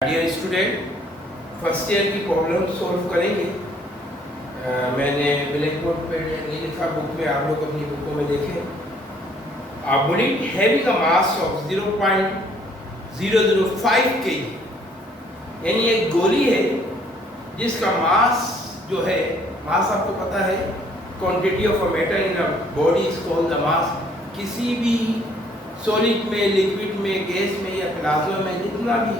Dear student, first year की problem solve करेंगे। मैंने ब्लैक बोर्ड पे नहीं लिखा, बुक में आप लोग अपनी बुकों में देखें। Bullet having a mass of 0.005 kg, यानी एक गोली है जिसका मास जो है, मास आपको पता है quantity of a matter in a body is called the mass. किसी भी सॉलिड में, लिक्विड में, गैस में या प्लाज्मा में जितना भी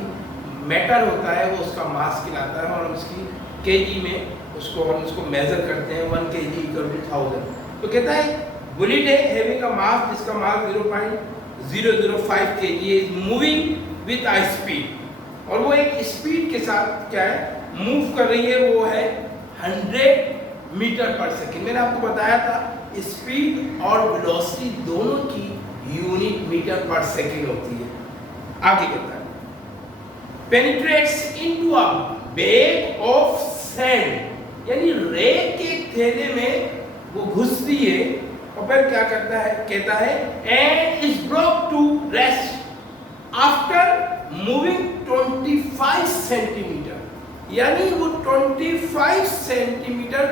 मैटर होता है वो उसका मास कहलाता है, और उसकी केजी में हम उसको मेजर करते हैं। 1 kg इक्वल टू 1000। तो कहता है बुलेट है हैविंग अ मास, जिसका मास 0.005 kg है, is moving with a speed, और वो एक स्पीड के साथ क्या है, मूव कर रही है। वो है 100 मीटर पर सेकेंड। मैंने आपको बताया था स्पीड और वेलोसिटी दोनों की यूनिट मीटर पर सेकेंड होती है। आगे कहता है penetrates into a bag of sand, यानी रेत के थैले में वो घुसती है और फिर क्या करता है, कहता है and is brought to rest after moving 25 centimetre, यानी वो 25 सेंटीमीटर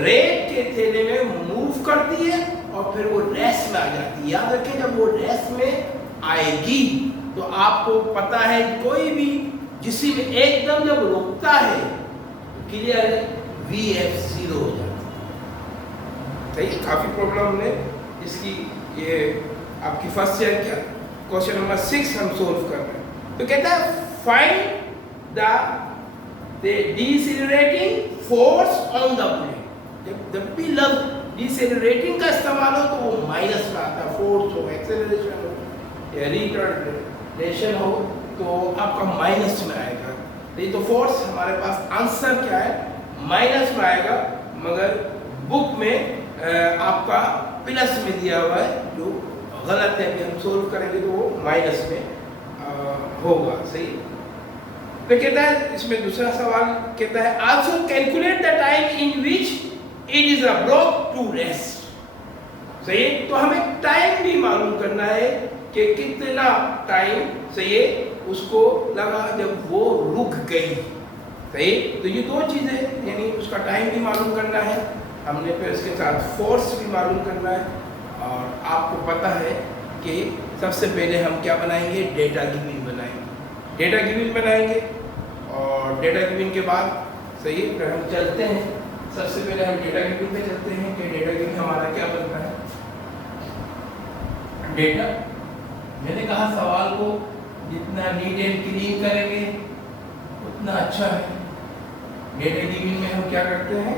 रेत के थैले में मूव करती है और फिर वो रेस्ट में आ जाती है। याद रखें, जब वो रेस्ट में आएगी तो आपको पता है कोई भी जिसम एकदम जब रुकता है क्लियर है, VF0 हो जाता है। सही, काफी प्रॉब्लम ने इसकी, ये आपकी फर्स्ट ईयर क्या क्वेश्चन नंबर 6 हम सोल्व कर रहे हैं। तो कहता है find the decelerating force on the bullet. जब भी लफ्ज डिसेलरेटिंग का इस्तेमाल हो तो वो माइनस में आता है। फोर्स हो, एक्सेलरेशन हो या रिटार्डेशन हो तो आपका माइनस में आएगा। तो फोर्स हमारे पास आंसर क्या है, माइनस में आएगा, मगर बुक में आपका प्लस में दिया हुआ है, जो गलत है। अभी हम सोल्व करेंगे तो वो माइनस में होगा। सही। तो कहता है इसमें दूसरा सवाल कहता है also calculate the time in which it is brought to rest. सही। तो हमें टाइम भी मालूम करना है कि कितना टाइम सही उसको लगा जब वो रुक गई। सही। तो ये दो चीजें, यानी उसका टाइम भी मालूम करना है हमने, फिर इसके साथ फोर्स भी मालूम करना है। और आपको पता है कि सबसे पहले हम क्या बनाएंगे, डेटा गिवन बनाएंगे। डेटा गिवन बनाएंगे और डेटा गिवन के बाद सही फिर हम चलते हैं। सबसे पहले हम डेटा गिवन पे चलते हैं कि डेटा गिवन हमारा क्या बनता है। डेटा, मैंने कहा सवाल को जितना नीट एंड क्लीन करेंगे उतना अच्छा है। डेटा गिवन में हम क्या करते हैं,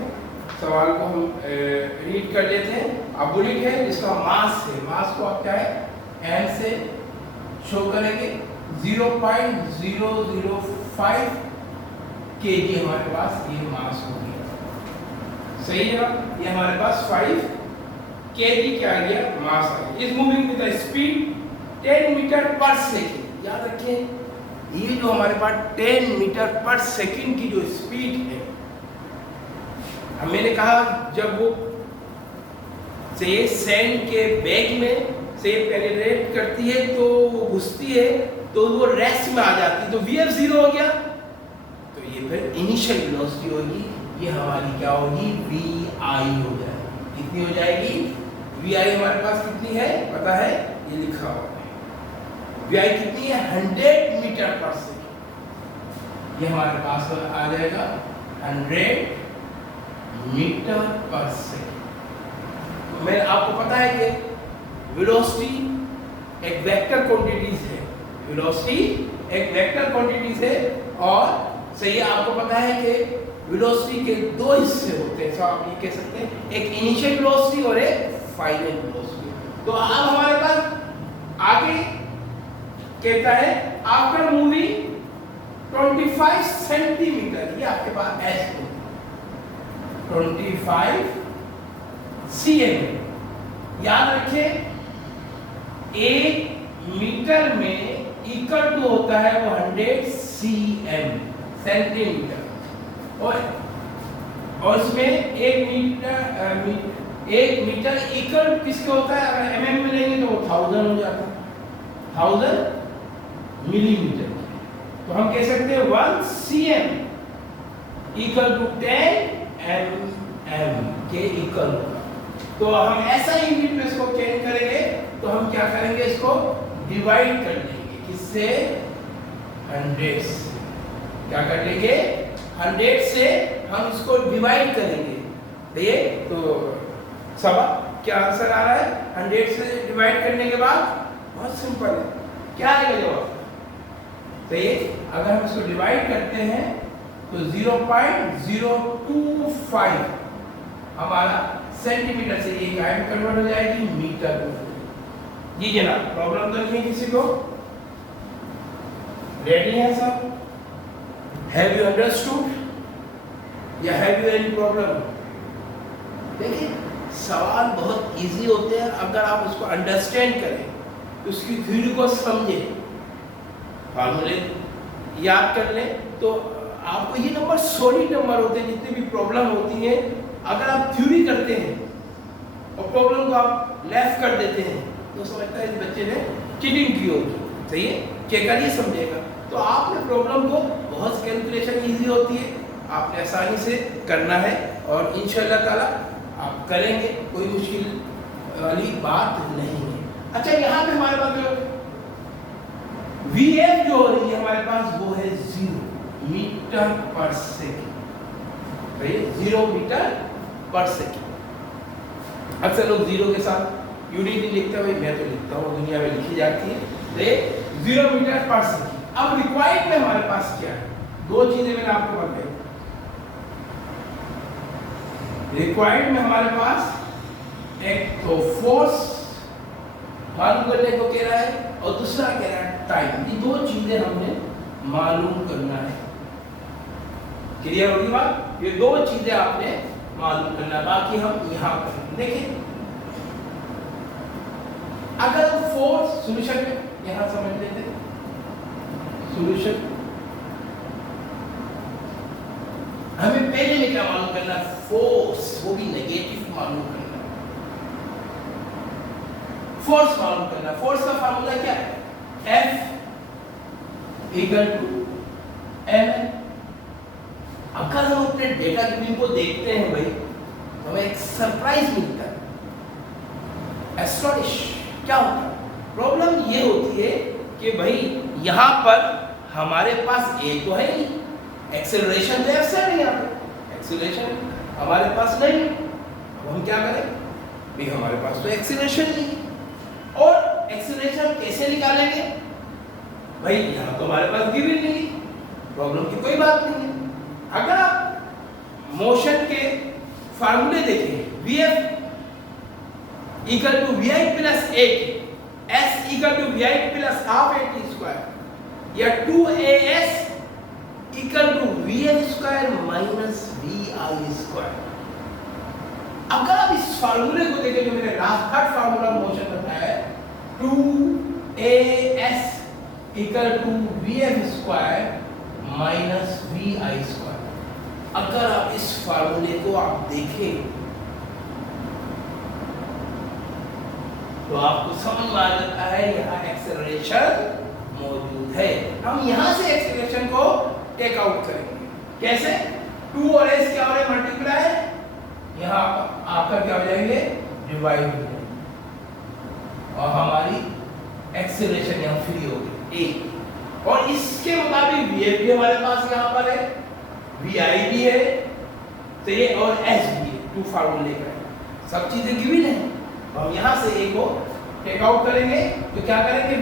सवाल को हम रीड कर लेते हैं। अब बुलेट है जिसका मास है, मास को आप क्या है एम से शो करेंगे। 0.005 kg हमारे पास ये मास हो गया। सही है, ये हमारे पास 5 kg क्या आ गया, मास आ गया। Is moving with the speed 10 metre per second. याद रखिए ये जो हमारे पास 10 मीटर पर सेकेंड की जो स्पीड है, मैंने कहा जब वो से सैंड के बैग में से पेनिट्रेट करती है तो वो घुसती है तो वो रेस्ट में आ जाती है, तो VF0 हो गया। तो ये फिर इनिशियल वेलोसिटी होगी, ये हमारी क्या होगी, VI हो जाएगी। कितनी हो जाएगी, VI हमारे पास कितनी है पता है, ये लिखा हुआ है। VI कितनी है, 100 मीटर पर सेकेंड। ये हमारे पास आ जाएगा 100 मीटर पर सेकेंड। मैं आपको पता है कि वेलोसिटी एक वेक्टर क्वांटिटीज है, वेलोसिटी एक वेक्टर क्वांटिटीज है। और सही आपको पता है कि वेलोसिटी के दो हिस्से होते हैं। आप ये कह सकते हैं एक इनिशियल वेलोसिटी और एक फाइनल वेलोसिटी। तो अब हमारे पास आगे कहता है आफ्टर मूविंग 25 सेंटीमीटर, ये आपके पास एस 25 cm। याद रखें 1 मीटर में इक्वल टू होता है वो 100 cm, सेंटीमीटर। और इसमें 1 मीटर इक्वल किसके होता है, अगर mm में लेंगे तो वो 1000 हो जाता है, 1000 मिलीमीटर। तो हम कह सकते हैं 1 cm इक्वल टू 10 mm के इक्वल होगा। तो हम ऐसा यूनिट में इसको चेंज करेंगे, तो हम क्या करेंगे, इसको डिवाइड कर देंगे, किससे, 100 से। क्या कर लेंगे, 100 से हम इसको डिवाइड करेंगे। तो सवा क्या आंसर आ रहा है, 100 से डिवाइड करने के बाद, बहुत सिंपल है, क्या आएगा जवाब, अगर हम इसको डिवाइड करते हैं तो 0.025 हमारा सेंटीमीटर से ये क्या में कन्वर्ट हो जाएगी मीटर में। जी जनाब, प्रॉब्लम तो नहीं है किसी को, रेडी है सब, हैव यू अंडरस्टूड या हैव यू एनी प्रॉब्लम? देखिए सवाल बहुत इजी होते हैं अगर आप उसको अंडरस्टैंड करें, उसकी थ्योरी को समझें, फार्मूले याद कर लें, तो आपको ये नंबर सॉलिड नंबर होते हैं। जितनी भी प्रॉब्लम होती है, अगर आप थ्योरी करते हैं और प्रॉब्लम को आप लेफ्ट कर देते हैं तो समझता है इस बच्चे ने चीटिंग की होगी। सही है, चेकर ही समझेगा। तो आपने प्रॉब्लम को, बहुत कैलकुलेशन इजी होती है, आपने आसानी से करना है और इंशाल्लाह ताला आप करेंगे, कोई मुश्किल वाली बात नहीं है। अच्छा, यहाँ पे हमारे पास जो VF जो हो रही है हमारे पास, वो है 0 metre per second. 0 metre per second. अक्सर लोग 0 के साथ यूनिट नहीं लिखते, भाई मैं तो लिखता हूँ, दुनिया में लिखी जाती है। 0 मीटर पर सेकेंड। अब रिक्वायर्ड में हमारे पास क्या है, दो चीजें मैंने आपको बताई। रिक्वायर्ड में हमारे पास एक तो फोर्स मालूम करने को कह रहा है और दूसरा कह रहा है टाइम। ये दो चीजें हमने मालूम करना है। क्लियर होगी बात? ये दो चीजें आपने मालूम करना, बाकी हम यहां पर देखिए। अगर फोर्स सॉल्यूशन में यहां समझ लेते हैं, सॉल्यूशन हमें पहले में क्या मालूम करना, फोर्स, वो भी नेगेटिव मालूम करना, फोर्स मालूम करना। फोर्स का फार्मूला क्या है, F इक्वल टू m। अगर हम अपने डेटा गिविंग को देखते हैं भाई, तो हमें एक सरप्राइज मिलता है, एस्टोनिश। क्या होता है, प्रॉब्लम ये होती है कि भाई यहां पर हमारे पास ए तो है नहीं, एक्सेलरेशन तो F से नहीं, यहाँ पे एक्सेलरेशन हमारे पास नहीं। अब हम क्या करें भाई, हमारे पास तो एक्सेलरेशन नहीं है, और एक्सेलरेशन कैसे निकालेंगे भाई, यहाँ तो हमारे पास गिवन नहीं, प्रॉब्लम की कोई बात नहीं है। अगर आप मोशन के फार्मूले देखें, VF equal to VI plus 8, S equal to VI plus half 80 square, या 2AS equal to VF square minus VI square. अगर आप इस फार्मूले को देखें जो मैंने लास्ट थर्ड फार्मूला मोशन बताया है, 2AS equal to VF square minus VI square. अगर आप इस फार्मूले को आप देखें तो आपको समझ में आ जाता है यहाँ एक्सेलरेशन मौजूद है। हम यहाँ से एक्सेलरेशन को टेक आउट करेंगे। कैसे, 2 और S क्या हो रहा है, मल्टीप्लाई, यहाँ आपका क्या हो जाएंगे, डिवाइड हो जाएंगे, और हमारी एक्सेलरेशन यहाँ फ्री हो गई A। और इसके मुताबिक VF भी हमारे पास यहाँ पर है, VI भी है, तो ये और S भी है, 2 फार्मूले का है, सब चीजें गिवन है। तो हम यहाँ से A को टेक आउट करेंगे, तो क्या करेंगे,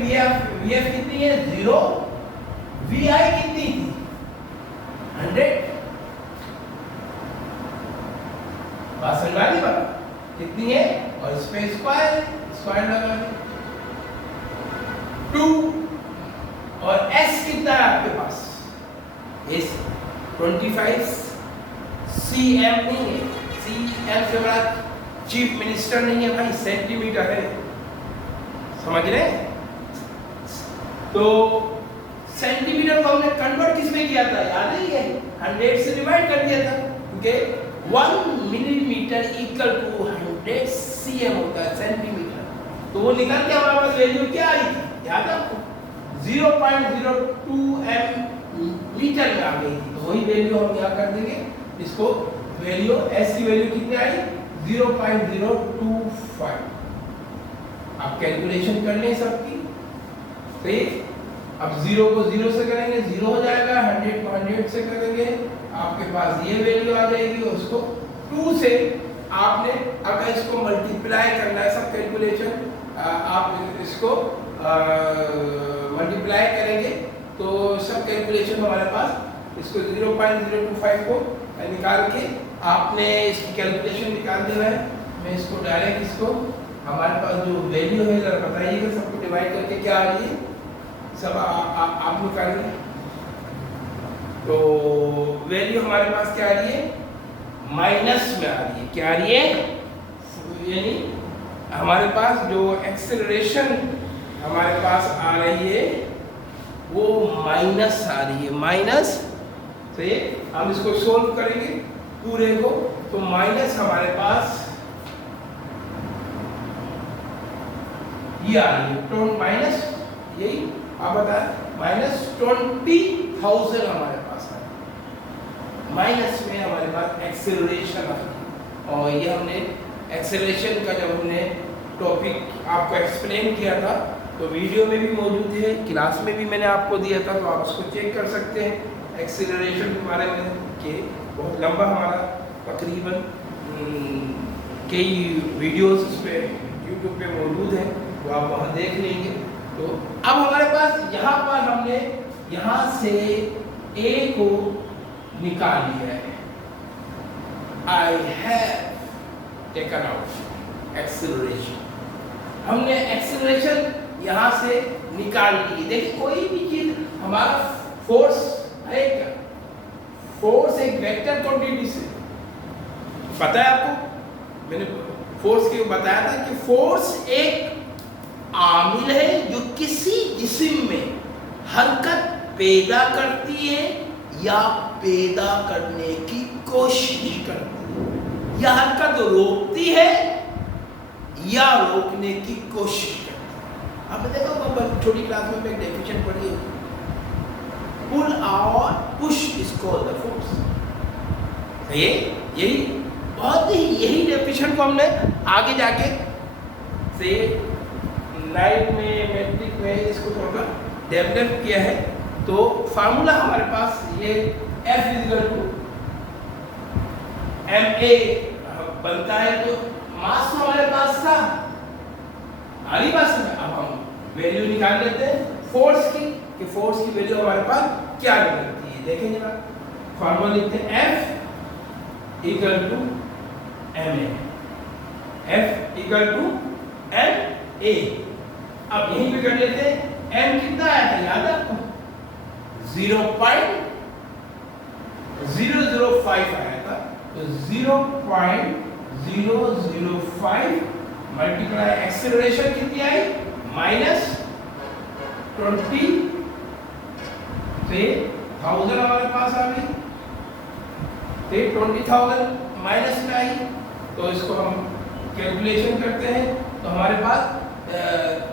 VF कितनी है, 0, VI कितनी थी, 100। बात समझ आ रही बात, कितनी है, और इस पे स्क्वायर लगा दें, 2, और S कितना है आपके पास, S 25 cm नहीं है, cm से बड़ा चीफ मिनिस्टर नहीं है भाई, सेंटीमीटर है, समझ रहे हैं? तो सेंटीमीटर को हमने कन्वर्ट किस में किया था, याद है, 100 से डिवाइड कर दिया था, क्योंकि 1 मिलीमीटर इक्वल टू 100 cm होता है, सेंटीमीटर। तो वो निकल के हमारे पास वैल्यू क्या आई थी, याद है आपको, 0.02 मीटर में आ गई थी, तो वही वैल्यू हम यहाँ कर देंगे इसको। वैल्यू एस की वैल्यू कितनी आई? 0.025। आप कैलकुलेशन कर लें सबकी, सही। अब 0 को 0 से करेंगे 0 हो जाएगा, 100 को 100 से करेंगे आपके पास ये वैल्यू आ जाएगी। उसको 2 से आपने अगर इसको मल्टीप्लाई करना है, सब कैलकुलेशन आप इसको मल्टीप्लाई करेंगे तो सब कैलकुलेशन हमारे पास, इसको 0.025 को निकाल के आपने इसकी कैलकुलेशन निकाल देना है। मैं इसको डायरेक्ट इसको हमारे पास जो वैल्यू है जरा बताइएगा, सबको डिवाइड करके क्या आ रही है, सब आप निकाल लें। तो वैल्यू हमारे पास क्या आ रही है? माइनस में आ रही है। क्या आ रही है? यानी हमारे पास जो एक्सेलरेशन हमारे पास आ रही है वो माइनस आ रही है, माइनस। सही है, हम इसको सोल्व करेंगे पूरे को, तो माइनस हमारे पास ये आ रही है, माइनस, यही आप बताएं, -20,000 हमारे पास है। माइनस में हमारे पास एक्सेलरेशन आ रही है। और ये हमने एक्सेलरेशन का जब हमने टॉपिक आपको एक्सप्लेन किया था तो वीडियो में भी मौजूद है, क्लास में भी मैंने आपको दिया था, तो आप उसको चेक कर सकते हैं एक्सेलरेशन के बारे में। कि बहुत लंबा हमारा तकरीबन कई वीडियोस इस पे यूट्यूब पे मौजूद हैं, तो आप वहाँ देख लेंगे। तो अब हमारे पास यहाँ पर हमने यहाँ से A को निकाल लिया है। I have taken out acceleration। हमने एक्सेलरेशन यहाँ से निकाल ली। देखिए कोई भी चीज, हमारा फोर्स है क्या? फोर्स एक वेक्टर क्वांटिटी से, पता है आपको, मैंने फोर्स के बताया था कि फोर्स एक आमिल है जो किसी जिस्म में हरकत पैदा करती है या पैदा करने की कोशिश करती है, या हरकत रोकती है या रोकने की कोशिश करती है। आपने देखा छोटी क्लास में एक डेफिनेशन पढ़ी होगी, पुल और push is called the force. यही बहुत ही यही डेफिनेशन को हमने आगे जाके से 9 में मैट्रिक में इसको थोड़ा डेवलप किया है। तो फार्मूला हमारे पास ये F = ma बनता है। तो मास हमारे पास था आली पास में, अब हम वैल्यू निकाल लेते हैं फोर्स की, कि फोर्स की वैल्यू हमारे पास क्या निकलती है। देखेंगे ना, फार्मूला लिखते हैं F = ma, F = ma। अब यहीं पे कर लेते हैं, m कितना आया था याद है आपको? 0.005 आया था। तो 0.005 मल्टीप्लाई एक्सेलरेशन कितनी आई? -20,000 हमारे पास आ गई। 20,000 माइनस में आई, तो इसको हम कैलकुलेशन करते हैं तो हमारे पास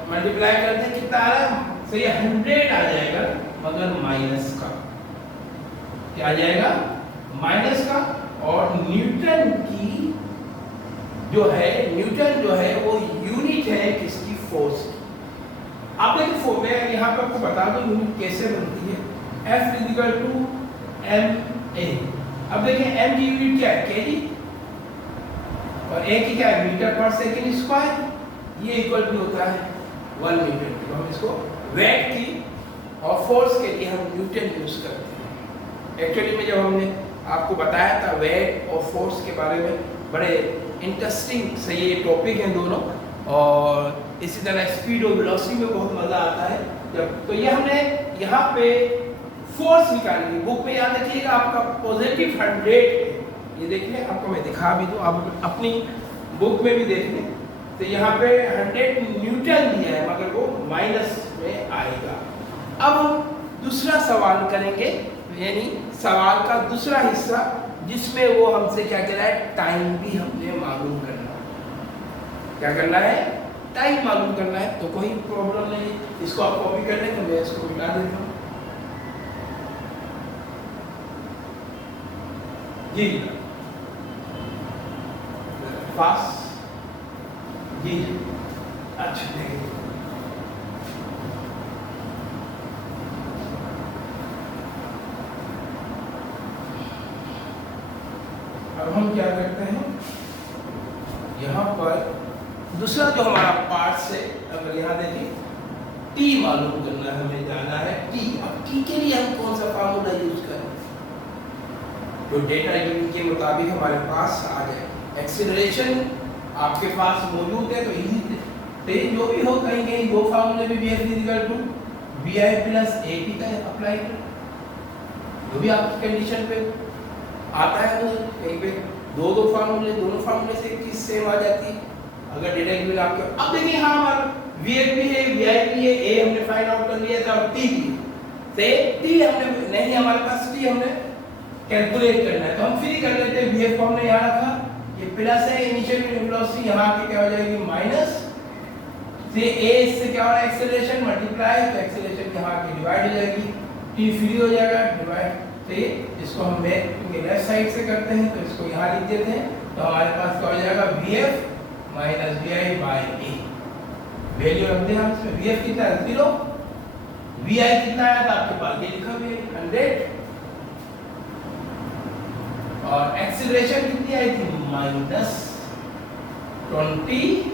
मल्टीप्लाई करते हैं कितना आ रहा है? सही 100 आ जाएगा, मगर माइनस का क्या आ जाएगा? माइनस का। और न्यूटन की जो है, न्यूटन जो है वो यूनिट है किसकी? फोर्स की। आप देखिए मैं यहाँ पे आपको बता दूं यूनिट कैसे बनती है। F = ma। अब देखिए m की यूनिट क्या है? केजी, और a की क्या है? Metre per second square. ये इक्वल टू होता है 1 मीटर। तो हम इसको वेट की और फोर्स के लिए हम न्यूटन यूज करते हैं। एक्चुअली में जब हमने आपको बताया था वेट और फोर्स के बारे में, बड़े इंटरेस्टिंग से ये टॉपिक हैं दोनों, और इसी तरह स्पीड और वेलोसिटी में बहुत मज़ा आता है जब। तो ये हमने यहाँ पे फोर्स निकाली, बुक में याद रखिएगा आपका पॉजिटिव 100 है। ये देखिए आपको मैं दिखा भी दूँ, आप अपनी बुक में भी देख लें। तो यहाँ पे 100 न्यूटन दिया है, मगर वो माइनस में आएगा। अब हम दूसरा सवाल करेंगे, यानी सवाल का दूसरा हिस्सा, जिसमें वो हमसे क्या कह रहा है? टाइम भी हमने मालूम करना है। क्या करना है? टाइम मालूम करना है तो कोई प्रॉब्लम नहीं है। इसको आप कॉपी कर लें तो मैं इसको मिटा देता हूँ। जी फास्ट जी अच्छा नहीं। अब हम क्या करते हैं, यहाँ पर दूसरा जो हमारा पार्ट है, अगर यहाँ देखिए टी मालूम करना है, हमें जाना है टी। अब टी के लिए हम कौन सा फार्मूला यूज करें तो डेटा यूनिट के मुताबिक हमारे पास आ जाए। एक्सीलरेशन आपके पास मौजूद है तो इजी से जो भी हो कहेंगे दो फार्मूले में bf equal to bi plus at का अप्लाई करें, जो भी आपकी कंडीशन पे आता है वो कहीं पे दो फार्मूले, दोनों फार्मूले से एक चीज सेम आ जाती है। अगर डेटा गिवन आपके, अब देखिए यहाँ हमारा vf भी है, vi भी है, a हमने फाइंड आउट कर लिया था और t भी से t हमने नहीं, हमारे पास t हमने कैलकुलेट करना है तो हम फ्री कर लेते हैं। vf को हमने यहाँ रखा, ये प्लस है इनिशियल वेलोसिटी, यहाँ के क्या हो जाएगी माइनस से a से क्या हो रहा है एक्सेलरेशन मल्टीप्लाई, तो एक्सेलरेशन यहाँ के डिवाइड हो जाएगी, t फ्री हो जाएगा डिवाइड से। इसको हम लेफ्ट साइड से करते हैं तो इसको यहाँ लिख देते हैं तो हमारे पास क्या हो जाएगा vf minus vi by a। Value रखते हैं हम इसमें, vf कितना है 0, vi कितना आया था आपके पास ये लिखा हुआ है 100 और एक्सीलरेशन कितनी आई थी माइनस 20,000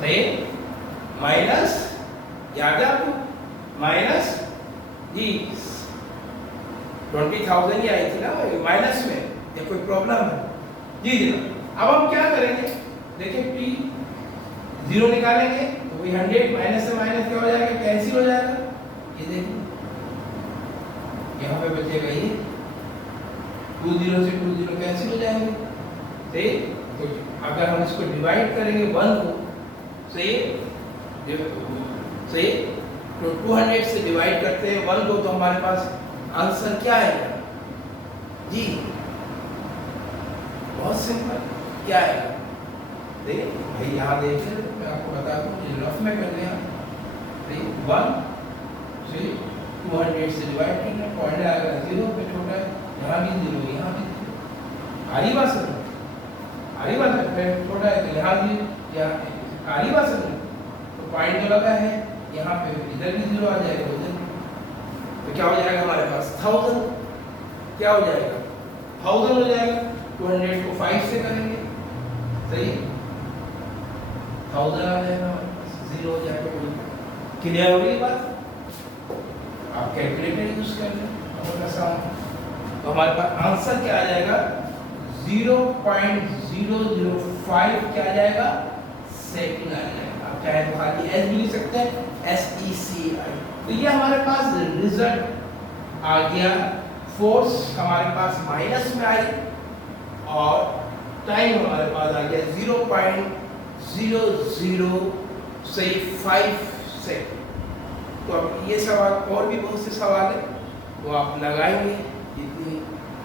से माइनस, याद है आपको माइनस जी 20,000 ही आई थी ना माइनस में, ये कोई प्रॉब्लम है जी जी। अब हम क्या करेंगे, देखिए टी 0 निकालेंगे तो वही 100 माइनस से माइनस क्या हो जाएगा कैंसिल हो जाएगा, ये देखिए यहाँ पे बचेगा ये 20 से 20 कैंसिल हो जाएंगे ठीक। तो अगर हम इसको डिवाइड करेंगे 1 को सही सही तो 200 से डिवाइड करते हैं 1 को तो हमारे पास आंसर क्या आएगा जी, बहुत सिंपल क्या आएगा देखिए भाई यहाँ देखिए मैं आपको बता दूँ रफ में कर लिया 1 सही 200 से डिवाइड करना पॉइंट आएगा 0 पे छोटा है, यहाँ भी 0 यहाँ भी 0, आरी बात समझ आरी बात है छोटा है तो यहाँ भी यहाँ आरी बात समझ तो पॉइंट जो लगा है यहाँ पे इधर भी 0 आ जाएगा उधर भी, तो क्या हो जाएगा हमारे पास 1000, क्या हो जाएगा 1000 हो जाएगा। 200 को 5 से करेंगे सही 1000 आ जाएगा 0 हो जाएगा। क्लियर हो गई बात, आप कैलकुलेटर यूज कर लें बहुत आसान। तो हमारे पास आंसर क्या आ जाएगा 0.005 क्या आ जाएगा सेकंड आ जाएगा। आप चाहे तो खाली एस भी लिख सकते हैं SECI। तो ये हमारे पास रिजल्ट आ गया, फोर्स हमारे पास माइनस में आई और टाइम हमारे पास आ गया 0.005 सेकंड। तो अब ये सवाल और भी बहुत से सवाल है वो आप लगाएंगे, जितनी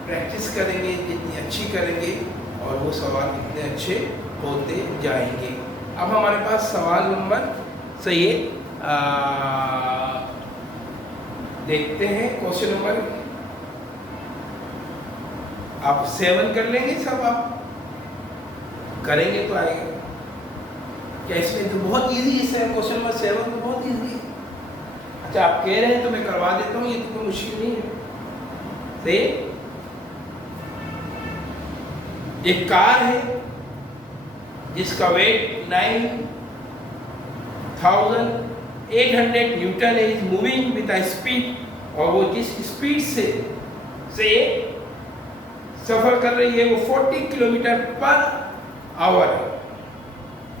प्रैक्टिस करेंगे जितनी अच्छी करेंगे और वो सवाल इतने अच्छे होते जाएंगे। अब हमारे पास सवाल नंबर सही है देखते हैं क्वेश्चन नंबर आप 7 कर लेंगे, सब आप करेंगे तो आएगा क्या इसमें, तो बहुत इजी है क्वेश्चन नंबर 7 तो बहुत इजी है। अच्छा आप कह रहे हैं तो मैं करवा देता हूँ, ये तो कोई मुश्किल नहीं है। सही एक कार है जिसका वेट 9,800 न्यूटन है, is moving with a speed, और वो जिस स्पीड से सफर कर रही है वो 40 किलोमीटर पर आवर है।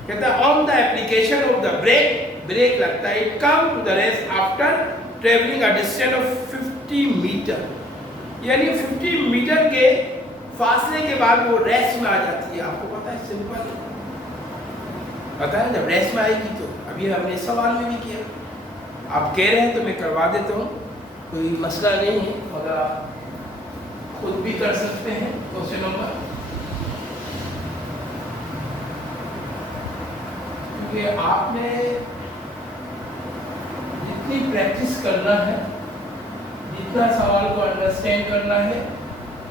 कहता है on the application of the brake लगता है, it come to the rest after travelling a distance of 50 metre, यानी 50 मीटर के फासले के बाद वो रेस्ट में आ जाती है। आपको पता है सिंपल पता है, जब रेस्ट में आएगी तो अभी हमने सवाल में भी किया, आप कह रहे हैं तो मैं करवा देता हूँ, कोई मसला नहीं है, मगर आप खुद भी कर सकते हैं। क्वेश्चन नंबर कि आपने जितनी प्रैक्टिस करना है, जितना सवाल को अंडरस्टैंड करना है,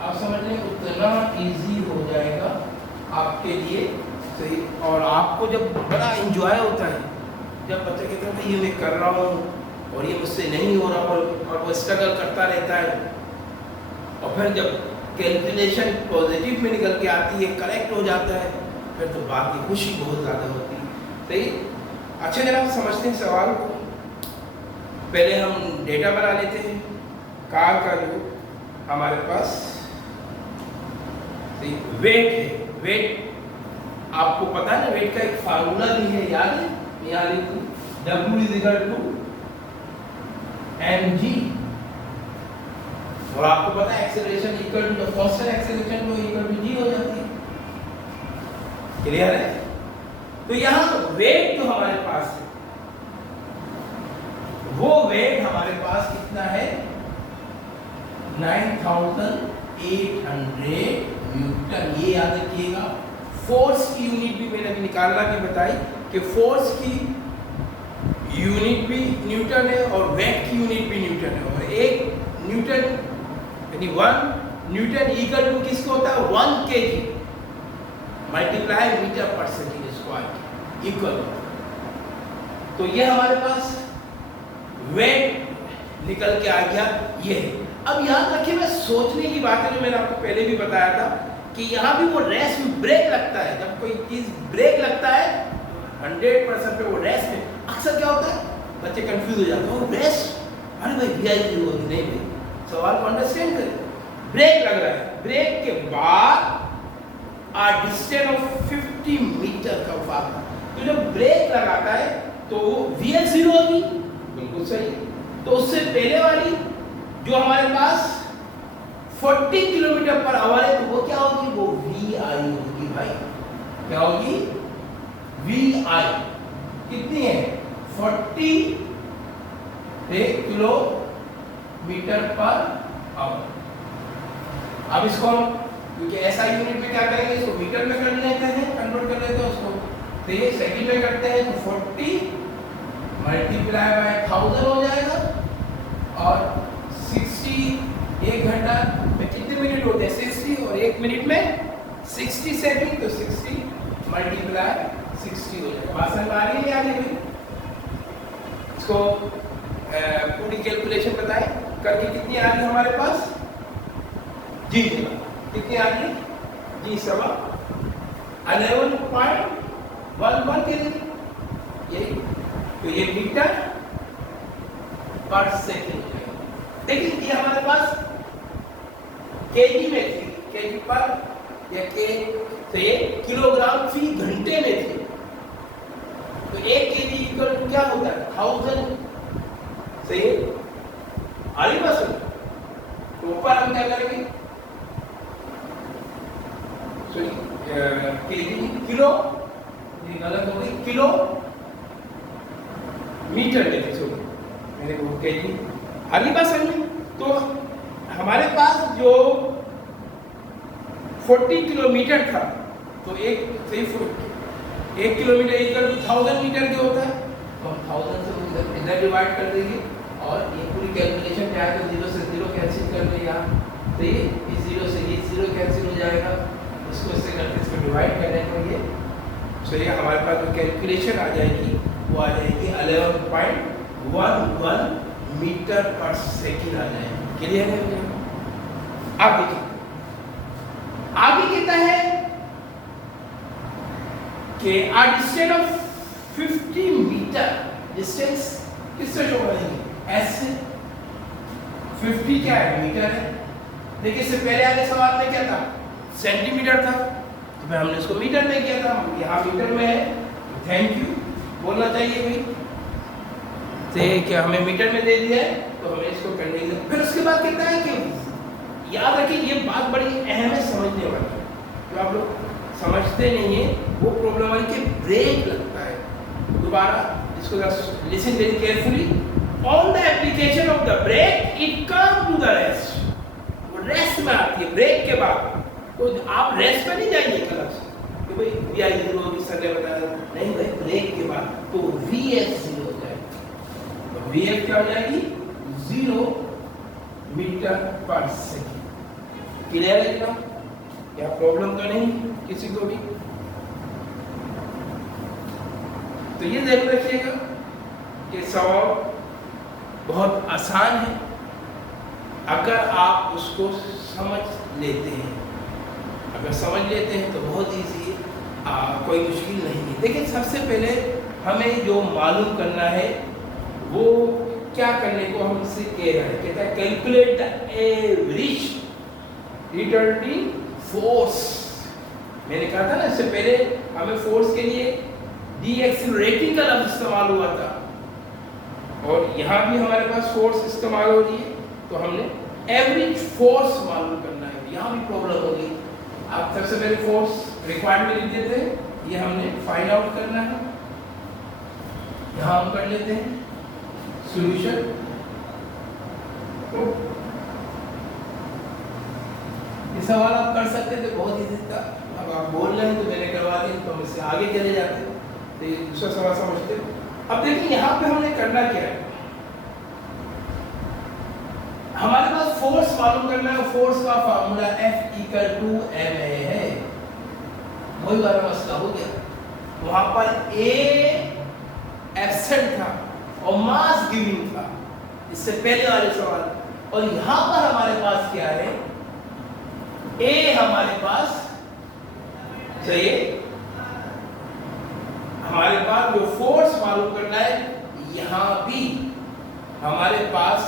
आप समझ लें उतना इजी हो जाएगा आपके लिए। सही। और आपको जब बड़ा एंजॉय होता है जब बच्चा कहता है ये मैं कर रहा हूँ और ये मुझसे नहीं हो रहा, और वो स्ट्रगल करता रहता है, और फिर जब कैलकुलेशन पॉजिटिव में निकल के आती है, करेक्ट हो जाता है, फिर तो बात की खुशी बहुत ज़्यादा होती है। सही। अच्छा, जरा समझते हैं सवाल को। पहले हम डेटा बना लेते हैं कार का जो हमारे पास वेट है। वेट आपको पता है ना, वेट का एक फार्मूला भी है, याद है? यहाँ लिखूं W is equal to mg, और आपको पता है acceleration equal to the constant acceleration को इक्वल टू g हो जाती है। क्लियर है? तो यहाँ वेट जो हमारे पास है, वो वेट हमारे पास कितना है? 9800 न्यूटन। ये याद रखिएगा। फोर्स की यूनिट भी मैंने अभी निकालना भी बताई कि फोर्स की यूनिट भी न्यूटन है और वेट की यूनिट भी न्यूटन है, और एक न्यूटन यानी 1 न्यूटन इक्वल टू किसको होता है? 1 kg multiply metre per second square equal. तो ये हमारे पास वेट निकल के आ गया। ये है। अब याद रखिए, मैं सोचने की बात है जो मैंने आपको पहले भी बताया था कि यहाँ भी वो रेस्ट में ब्रेक लगता है। जब कोई चीज ब्रेक लगता है 100% पे वो रेस्ट में, अक्सर क्या होता है बच्चे कंफ्यूज हो जाते हैं, रेस्ट, अरे भाई वीआईपी होगी नहीं भाई, सवाल को अंडरस्टैंड करें। ब्रेक लग रहा है, ब्रेक के बाद आ डिस्टेंस ऑफ 50 मीटर का फार्मूला। तो जब ब्रेक लगाता है तो वीएल 0 होगी, बिल्कुल सही। तो उससे पहले वाली जो हमारे पास 40 किलोमीटर पर आवर है, तो वो क्या होगी? वो वी आई होगी भाई। क्या होगी? वी आई कितनी है? 40 किलोमीटर पर आवर। अब इसको हम क्योंकि ऐसा यूनिट में क्या करेंगे, इसको मीटर में कर लेते हैं, कन्वर्ट कर लेते हैं उसको, तो ये सेकंड में करते हैं तो 40 मल्टीप्लाई बाय 1000 हो जाएगा, और 60 1 घंटा में कितने मिनट होते हैं? 60, और 1 मिनट में 60 सेकंड, तो 60 मल्टीप्लाई 60 हो जाएगा। बात समझ आ रही है? आगे भी इसको पूरी कैलकुलेशन बताएं करके कितनी आ रही हमारे पास? जी कितनी आ रही? जी सवा 11.11 के लिए यही। तो ये मीटर पर सेकेंड। देखिए ये हमारे पास केजी में थी, केजी पर या के, तो ये किलोग्राम फी घंटे में थी। तो 1 केजी इक्वल टू क्या होता है? 1000। सही है? आली बात सुन। तो ऊपर हम क्या करेंगे? केजी किलो, ये गलत हो गई, किलो मीटर में थी, सॉरी मैंने कहा केजी। आली बात समझ। तो हमारे पास जो 40 किलोमीटर था, तो एक सही 1 किलोमीटर इक्वल टू 1000 मीटर के होता है, तो हम 1000 से इधर डिवाइड कर देंगे, और ये पूरी कैलकुलेशन क्या है? तो 0 से 0 कैंसिल कर दें यहाँ, तो ये 0 से ये 0 कैंसिल हो जाएगा, इसको इससे करके इसको डिवाइड करने को ये, तो ये हमारे पास जो कैलकुलेशन आ जाएगी वो आ जाएगी 11.11 मीटर पर सेकेंड आ जाएगी। क्लियर है? अब देखिए आगे कहता है कि आ डिस्टेंस ऑफ 50 मीटर, डिस्टेंस किससे शो करेंगे? एस से। 50 क्या है? मीटर है। देखिए इससे पहले आगे सवाल में क्या था? सेंटीमीटर था, तो फिर हमने इसको मीटर में किया था, यहाँ मीटर में है। थैंक यू बोलना चाहिए भाई, तो क्या हमें मीटर में दे दिया है, तो हमें इसको करने के। फिर उसके बाद कहता है कि याद रखिए ये बात बड़ी अहम है, समझने वाली है, जो आप लोग समझते नहीं है वो प्रॉब्लम वाली कि ब्रेक लगता है। दोबारा इसको listen very carefully. On the application of the brake it come to the rest. वो रेस्ट में आती है ब्रेक के बाद, तो आप रेस्ट पे नहीं जाइए अलग से, कि भाई VI 0 होगी, सर ने बताया नहीं भाई ब्रेक के बाद तो VF 0 हो जाएगी। तो VF क्या हो जाएगी 0 मीटर पर सेकेंड। क्लियर है ना? क्या प्रॉब्लम तो नहीं किसी को भी? तो ये ध्यान रखिएगा कि सवाल बहुत आसान है अगर आप उसको समझ लेते हैं। अगर समझ लेते हैं तो बहुत ईजी है, कोई मुश्किल नहीं है। देखिए सबसे पहले हमें जो मालूम करना है वो क्या करने को हमसे कह रहा है, कहता है calculate the average returning force. मैंने कहा था ना इससे पहले हमें फोर्स के लिए डीएक्सेलरेटिंग का लफ्ज इस्तेमाल हुआ था, और यहाँ भी हमारे पास फोर्स इस्तेमाल हो रही है, तो हमने एवरेज फोर्स मालूम करना है। यहाँ भी प्रॉब्लम होगी। आप सबसे पहले फोर्स रिक्वायर्ड में लिख देते हैं, ये हमने फाइंड आउट करना है। यहाँ हम कर लेते हैं सॉल्यूशन। ये सवाल आप कर सकते थे, बहुत इजी था। अब आप बोल रहे हैं तो मैंने करवा दिया, तो हम इससे आगे चले जाते हैं। तो ये दूसरा सवाल समझते हैं। अब देखिए यहाँ पे हमने करना क्या है, हमारे पास फोर्स मालूम करना है। फोर्स का फार्मूला F = ma है। वही वाला मसला हो गया, वहां पर A एब्सेंट था और मास गिविंग था, इससे पहले वाले सवाल। और यहां पर हमारे पास क्या है, A हमारे पास चाहिए, हमारे पास जो फोर्स मालूम करना है, यहां भी हमारे पास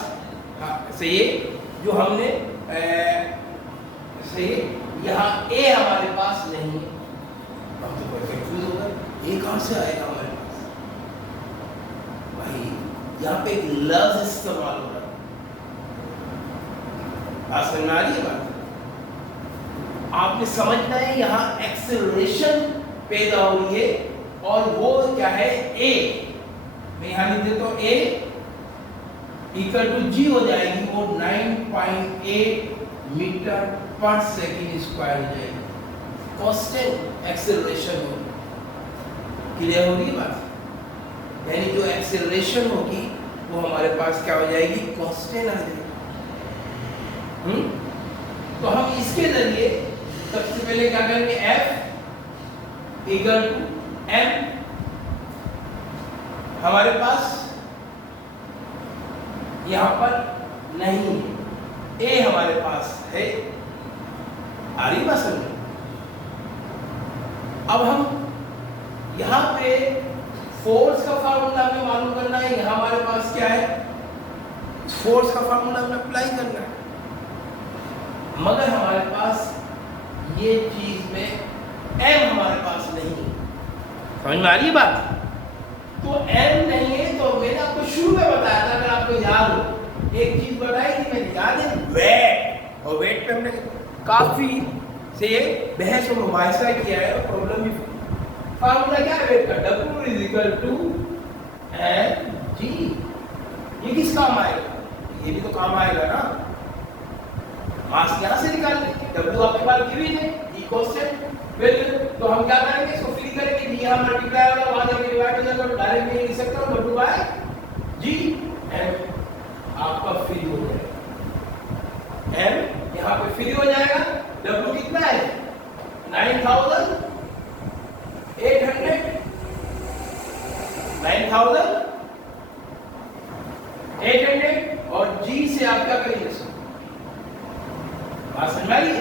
सही है, जो हमने सही है, यहाँ A हमारे पास नहीं है। अब तो कोई कंफ्यूज होगा, A कहां से आएगा हमारे पास? भाई यहाँ पे एक लफ्ज इस्तेमाल हो रहा है, बात समझ में आ रही है? बात आपने समझना है, यहाँ एक्सेलरेशन पैदा हो रही है और वो क्या है A। मैं यहाँ लिख देता हूँ A = G हो जाएगी, वो 9.8 मीटर पर सेकेंड स्क्वायर हो जाएगी। कांस्टेंट एक्सेलरेशन होगी। क्लियर होगी बात? यानी जो एक्सेलरेशन होगी वो हमारे पास क्या हो जाएगी, कांस्टेंट आ जाएगी। तो हम इसके जरिए सबसे पहले क्या करेंगे, F = m। हमारे पास यहां पर नहीं है, A हमारे पास है। आ रही बात समझ? अब हम यहां पे फोर्स का फार्मूला हमें मालूम करना है। यहां हमारे पास क्या है, फोर्स का फार्मूला हमें अप्लाई करना है, मगर हमारे पास ये चीज में M हमारे पास नहीं है। समझ में आ रही है बात? तो M नहीं है, तो मैंने आपको शुरू में बताया था, अगर आपको याद हो, एक चीज बताई थी मैंने, याद है, वेट। और वेट पे हमने काफी से ये बहस और मुबाहिसा किया है, और प्रॉब्लम भी। फार्मूला क्या है वेट का, W = mg। ये किस काम आएगा? ये भी तो काम आएगा ना, मास यहां से निकाल लेंगे। W आपके पास गिवन है, E कांस्टेंट। तो हम क्या करेंगे, इसको फ्री करेंगे, D यहां मल्टीप्लाई होगा, वहां जाके डिवाइड हो जाएगा, तो डायरेक्ट में लिख सकता हूं W/G। M आपका फ्री हो जाएगा, M यहां पे फ्री हो जाएगा। W कितना है, 9800 और G से आप क्या करेंगे, बात समझ में आई है?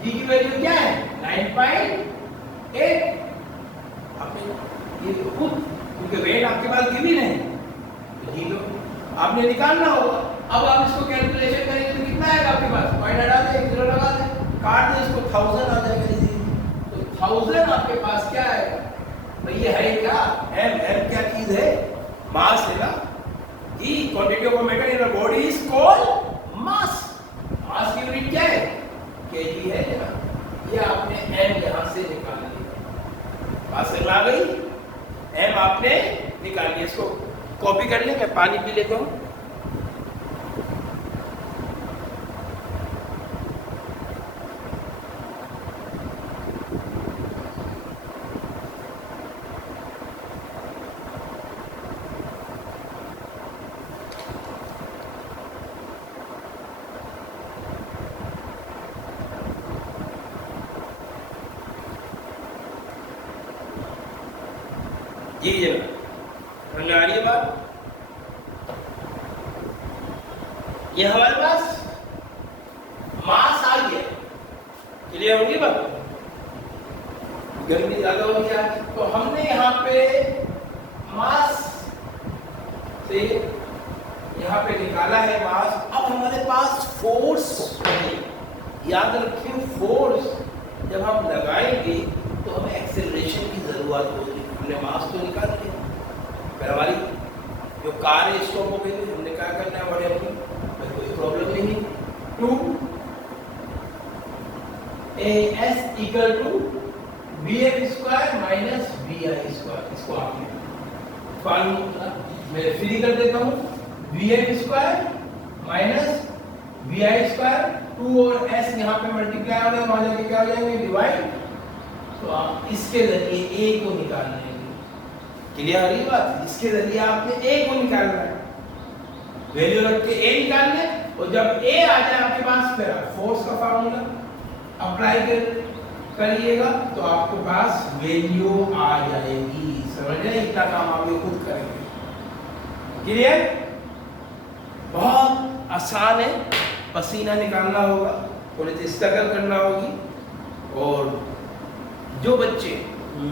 G की वैल्यू क्या है, 9.8। आपने ये तो खुद, क्योंकि वेट आपके पास गिवन है, तो G तो आपने निकालना होगा। अब आप इसको कैलकुलेशन करेंगे तो कितना आएगा आपके पास, पॉइंट हटा दे, 0 लगा दे, काट दे इसको, 1000 आ जाएगा। तो 1000 आपके पास क्या आएगा, तो ये है क्या, M क्या चीज है, मास है ना। E quantity of matter in a body is called mass. Mass की यूनिट क्या है, kg है ना। ये आपने M यहां से निकाल लिया, बात समझ में आ गई? M आपने निकाल लिया, इसको कॉपी कर ले, मैं पानी पी लेता हूं। जी जनाब, समझ में आ रही है बात? ये हमारे पास मास आ गया, क्लियर होगी बात? गर्मी ज्यादा हो गया तो हमने यहाँ पे मास से यहाँ पे निकाला है मास। अब हमारे पास फोर्स है, याद रखें फोर्स जब हम लगाएंगे तो हमें एक्सेलरेशन की जरूरत होगी। हमने मास तो निकाल लिया, फिर हमारी जो कार है स्टॉप हो गई, हमने क्या करना है बड़े अपनी, कोई प्रॉब्लम नहीं। 2as equal to bf square minus vi square, इसको आपने फॉर्मूला मैं फ्री कर देता हूँ। bf square minus vi square, 2 और s यहाँ पे मल्टीप्लाई हो जाएगा, वहां जाके क्या हो जाएंगे डिवाइड। तो आप इसके जरिए a को निकाल लेंगे, क्लियर आ रही बात? इसके जरिए आपने a को निकालना है, वैल्यू रख के a निकाल ले, और जब a आ जाए आपके पास फिर आप फोर्स का फार्मूला अप्लाई करिएगा तो आपके पास वैल्यू आ जाएगी। समझ रहे? इतना काम आप ये खुद करेंगे, क्लियर? बहुत आसान है, पसीना निकालना होगा, थोड़ी सी स्ट्रगल करना होगी। और जो बच्चे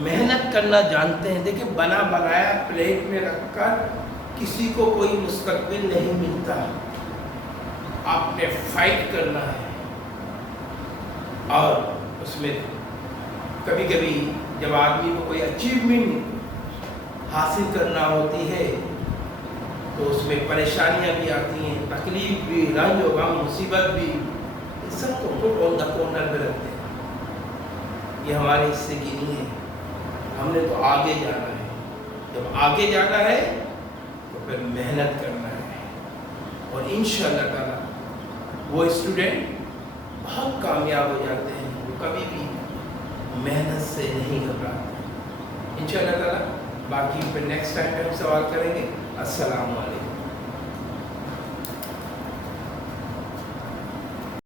मेहनत करना जानते हैं, देखिए बना बनाया प्लेट में रखकर किसी को कोई मुस्तकबिल नहीं मिलता, आपने फाइट करना है। और उसमें कभी कभी जब आदमी को कोई अचीवमेंट हासिल करना होती है तो उसमें परेशानियां भी आती हैं, तकलीफ भी, रंज और गम, मुसीबत भी, इस सबको पुट ऑन द कॉर्नर में रखते हैं। ये हमारे हिस्से की नहीं है, हमने तो आगे जाना है। जब आगे जाना है तो फिर मेहनत करना है, और इंशाअल्लाह ताला वो स्टूडेंट बहुत कामयाब हो जाते हैं, वो कभी भी मेहनत से नहीं घबराते इंशाअल्लाह ताला। बाकी फिर नेक्स्ट टाइम पे हम सवाल करेंगे। अस्सलाम वालेकुम।